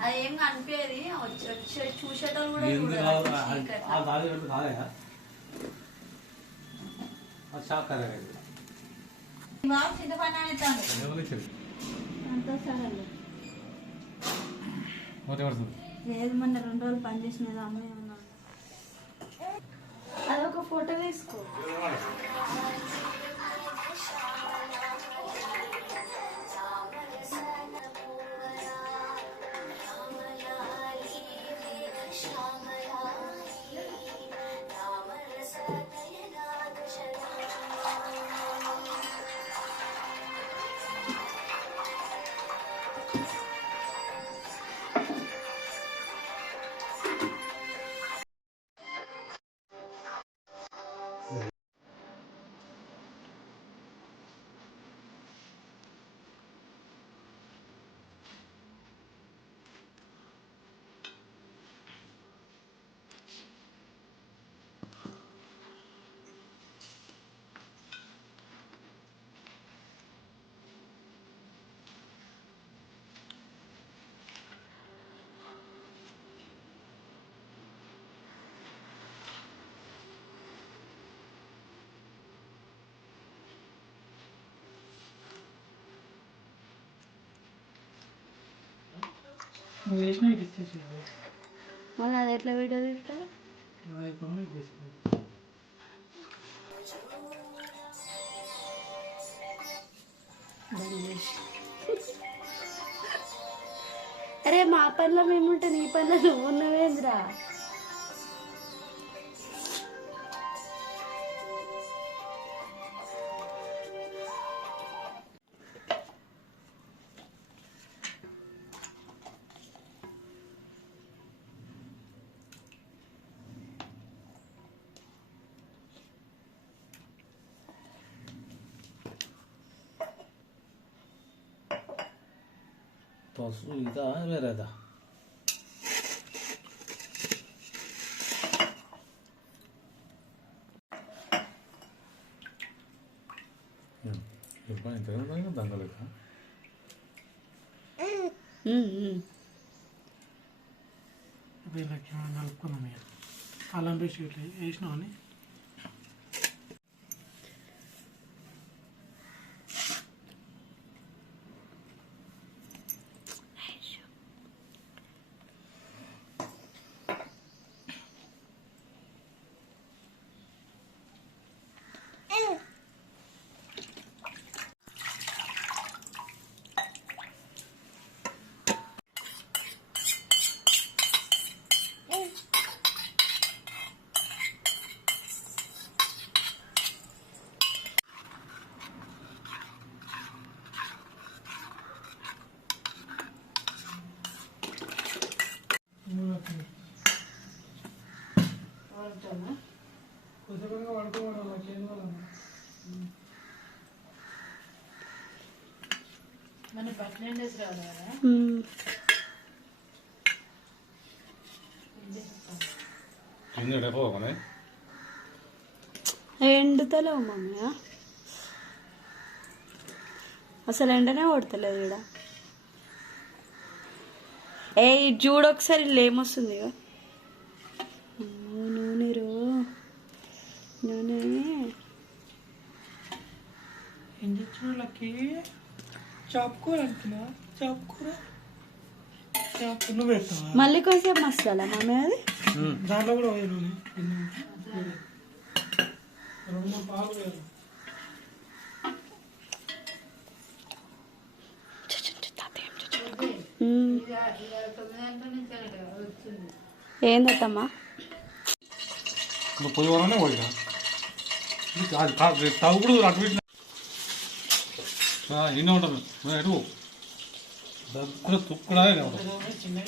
అది ఏం కనిపించేది వచ్చి వచ్చి చూసేటోళ్ళు కూడా లేదు మొన్న రెండు రోజులు పని చేసినది అమ్మాయి ఉన్నాను అదొక ఫోటో తీసుకో. 的的夜那个闪亮的星光 నువ్వు వేసిన ఇటు ఇచ్చేసి మళ్ళీ అది ఎట్లా వీడియో తీస్తారు అరే మా పనిలో మేముంటే నీ పనిలో నువ్వు ఉన్నవేంద్రా? పసుపు ఇదా వేరేదా ఇప్పుడు ఇంత దంగలేక వీళ్ళకి మనం కలుపుకున్నాం ఇక అల్లం పేస్ట్ ఇట్లా వేసినాం కొద్దిగా మన రావాలి కదా కింద డెపోగానే ఎండుతలేవు మమ్మీ. అసలు ఎండనే కొడతలేదు ఇక్కడ ఏ ఇది చూడు ఒకసారి లేమొస్తుంది ఇక. తెచ్చినోళ్ళకి చాపుకూర అనుకున్నా చాపుకూర? చాపు నువ్వు మళ్ళీ కొంచెం మసాలా మమ్మీ అది? దాంట్లో కూడా పోయి నూనె రెండు పాలు వేయాలి ఉమ్. ఏందత్తమ్మా నువ్వు పోయి వరనే పోయినా అది కాదు తవ్వుడు అటు పెట్టిన ఇన్ని ఉంటాను. ఎటు దగ్గర తుక్కడా ఉంటుంది